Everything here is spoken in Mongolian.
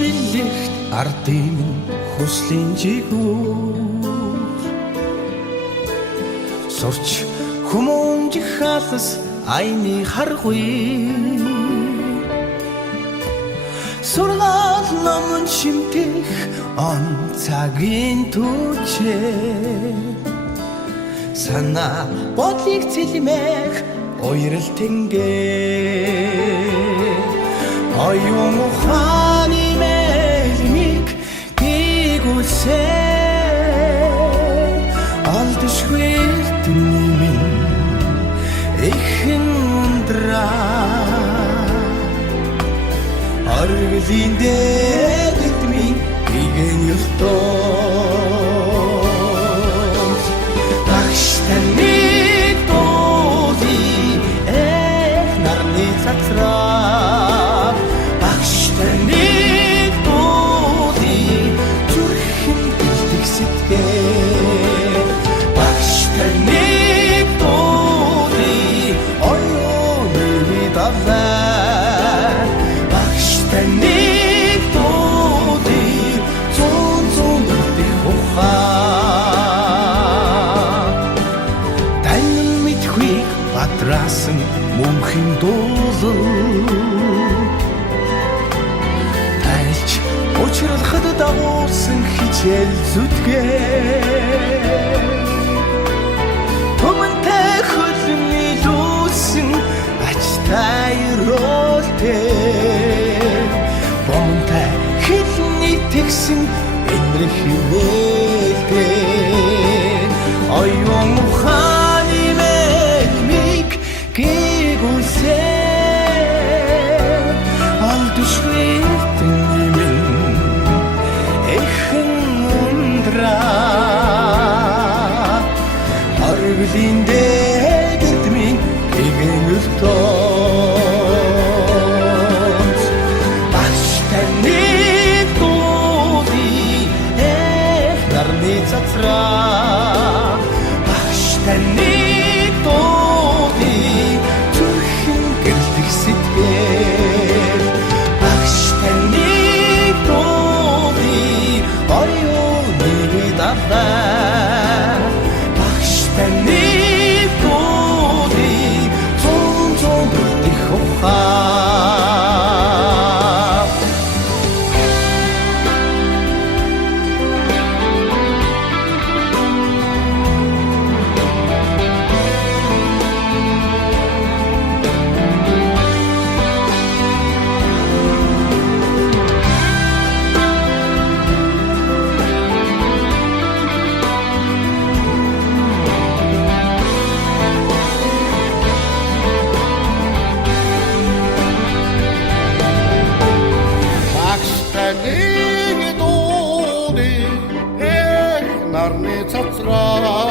бэлэгт ардын хүслийн жигүүр сурч хүмүүнж халас айны харгүй сургал номон шимтэх он цагийн түчээ санаа бодлыг цэлмэх ойрол тэнгээ оюун ухааны мэлмиг гигүүлсэн алдашгүй түнэмин ихэн ундраа аргалын дэгдмийн игэн ёлтоос багштай нэг дуузи эх нарны цацраа багштай нэг дуузи зүрхэн бэлдэх сэтгэл багштай нэг дуузи оюуны даваа багштай нэг дуузи зүүн бэлдэх ухаан тань мэдхүйг бадрасан мөнхийн дуулал тайлч учралхад дагуулсан хичээл зүтгээ түмэнтэй хөлний лүүсэн ачтай ролтэй бомтай хилний тэгсэн энрэх хивэлтэй оюун ухааны мэлмиг гигүүлсэн алдашгүй түнэмин эхэн ундраа аргалын дэгдмийн игэн ёлтоос багштай нэг дуузи эх нарны цацраа багштай нэг дуузи зүрхэн гэрэлтэх сэтгэл багштай нэг дуузи оюуны даваа багштай нэг дуузи зүүн бэлдэх ухаан Нэг дууны эх нарны цацраа